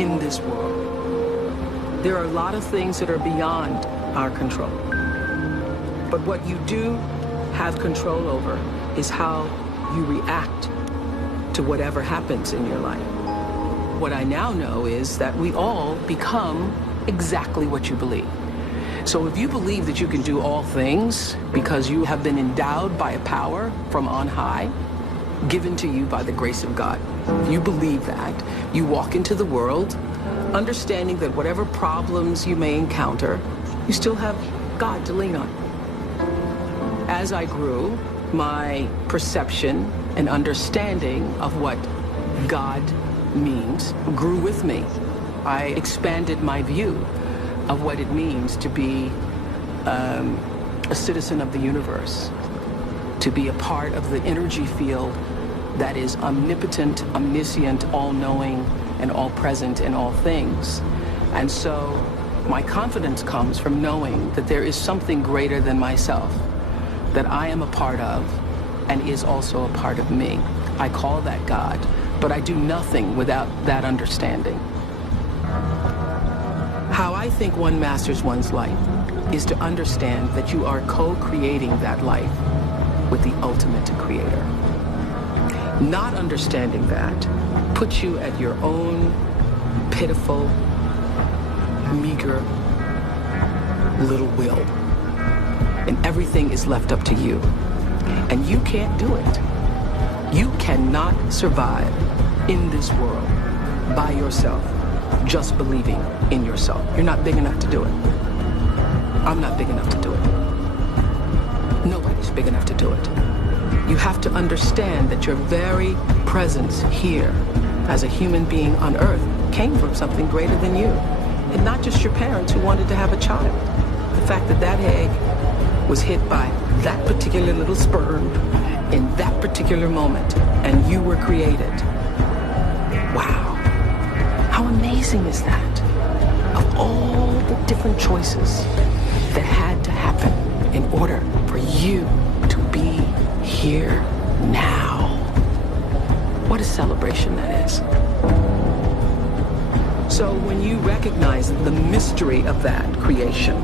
in this world. There are a lot of things that are beyond our control. But what you do have control over is how you react to whatever happens in your life. What I now know is that we all become exactly what you believe. So if you believe that you can do all things because you have been endowed by a power from on high, given to you by the grace of God, if you believe that, you walk into the world understanding that whatever problems you may encounter, you still have God to lean on. As I grew, my perception and understanding of what God means grew with me. I expanded my view of what it means to be a citizen of the universe, to be a part of the energy field that is omnipotent, omniscient, all-knowing, and all-present in all things. And so my confidence comes from knowing that there is something greater than myself that I am a part of and is also a part of me. I call that God, but I do nothing without that understanding. How I think one masters one's life is to understand that you are co-creating that life with the ultimate creator. Not understanding that puts you at your own pitiful, meager little will. And everything is left up to you. And you can't do it. You cannot survive in this world by yourself, just believing in yourself. You're not big enough to do it. I'm not big enough to do it. Nobody's big enough to do it. You have to understand that your very presence here as a human being on earth came from something greater than you. And not just your parents who wanted to have a child. The fact that that egg was hit by that particular little sperm in that particular moment, and you were created. Wow. How amazing is that? Of all the different choices that had to happen in order for you to be here now. What a celebration that is. So when you recognize the mystery of that creation,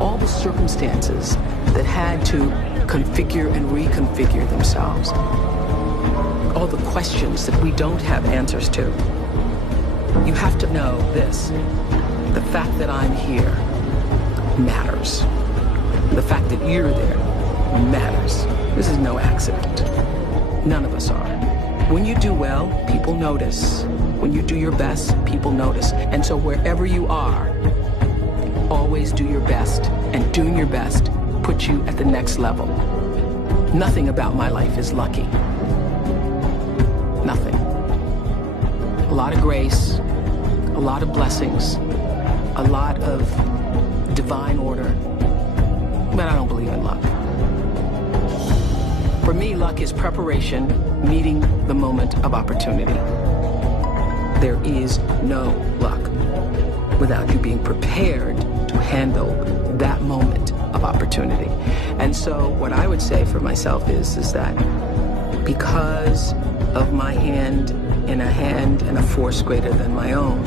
all the circumstances that had to configure and reconfigure themselves, all the questions that we don't have answers to, you have to know this. The fact that I'm here matters. The fact that you're there matters. This is no accident. None of us are. When you do well, people notice. When you do your best, people notice. And so wherever you are, always do your best, and doing your best puts you at the next level. Nothing about my life is lucky. Nothing. A lot of grace, a lot of blessings, a lot of divine order, but I don't believe in luck. For me, luck is preparation meeting the moment of opportunity. There is no luck without you being prepared to handle that moment of opportunity. And so what I would say for myself is that because of my hand in a hand and a force greater than my own,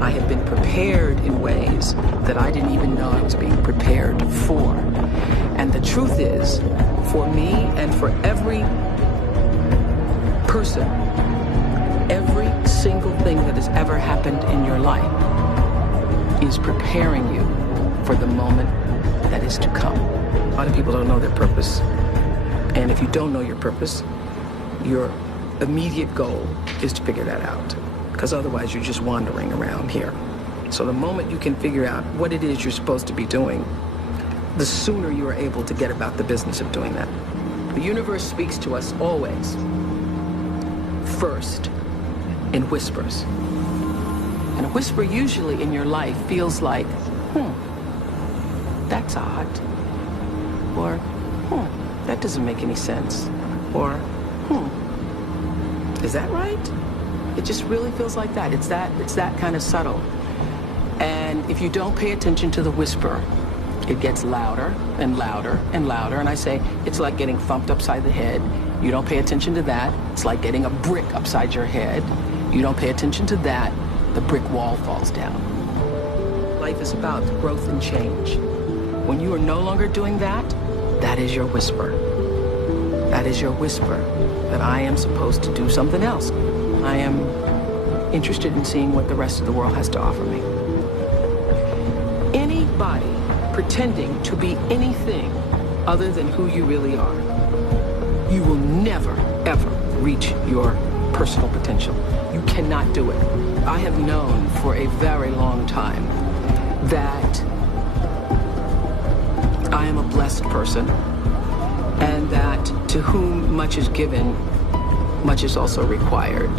I have been prepared in ways that I didn't even know I was being prepared for. And the truth is, for me and for every person, every single thing that has ever happened in your life is preparing you for the moment that is to come. A lot of people don't know their purpose. And if you don't know your purpose, your immediate goal is to figure that out. Because otherwise you're just wandering around here. So the moment you can figure out what it is you're supposed to be doing, the sooner you are able to get about the business of doing that. The universe speaks to us always, first, in whispers. And a whisper usually in your life feels like, that's odd. Or, that doesn't make any sense. Or, is that right? It just really feels like that. It's that kind of subtle. And if you don't pay attention to the whisper, it gets louder and louder and louder. And I say, it's like getting thumped upside the head. You don't pay attention to that. It's like getting a brick upside your head. You don't pay attention to that, the brick wall falls down. Life is about growth and change. When you are no longer doing that, that is your whisper. That is your whisper that I am supposed to do something else. I am interested in seeing what the rest of the world has to offer me. Anybody pretending to be anything other than who you really are, you will never, ever reach your personal potential. You cannot do it. I have known for a very long time that I am a blessed person, and that to whom much is given, much is also required.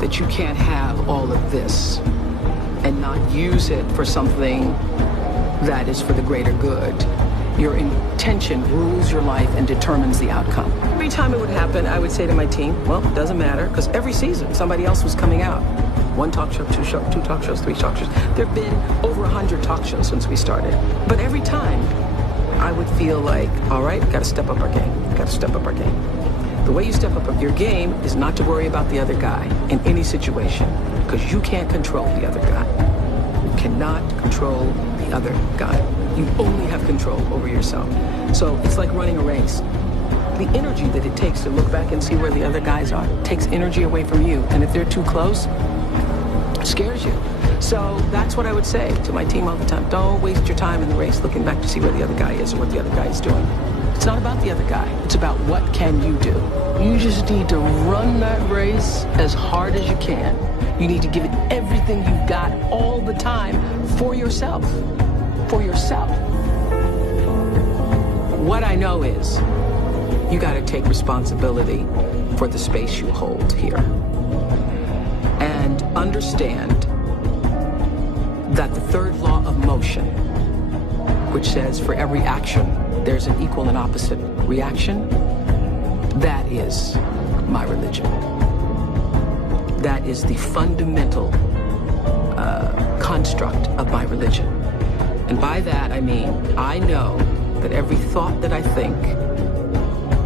That you can't have all of this and not use it for something that is for the greater good. Your intention rules your life and determines the outcome. Every time it would happen, I would say to my team, well, it doesn't matter, because every season somebody else was coming out. One talk show, two talk shows, three talk shows. There have been over 100 talk shows since we started. But every time, I would feel like, all right, got to step up our game. Got to step up our game. The way you step up your game is not to worry about the other guy in any situation, because you can't control the other guy. You cannot control the other guy. You only have control over yourself. So it's like running a race. The energy that it takes to look back and see where the other guys are takes energy away from you. And if they're too close, it scares you. So that's what I would say to my team all the time. Don't waste your time in the race looking back to see where the other guy is or what the other guy is doing. It's not about the other guy. It's about what can you do. You just need to run that race as hard as you can. You need to give it everything you've got all the time for yourself. For yourself. What I know is you got to take responsibility for the space you hold here. And understand that the third law of motion, which says for every action, there's an equal and opposite reaction, that is my religion. That is the fundamental construct of my religion. And by that, I mean, I know that every thought that I think,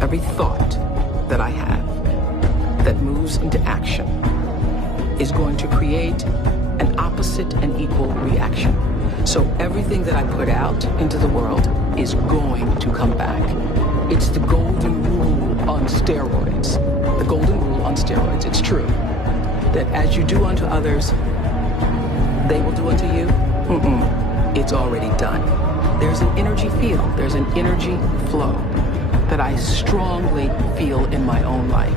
every thought that I have that moves into action is going to create an opposite and equal reaction. So everything that I put out into the world is going to come back. It's the golden rule on steroids. The golden rule on steroids. It's true that as you do unto others, they will do unto you. It's already done. There's an energy field. There's an energy flow that I strongly feel in my own life.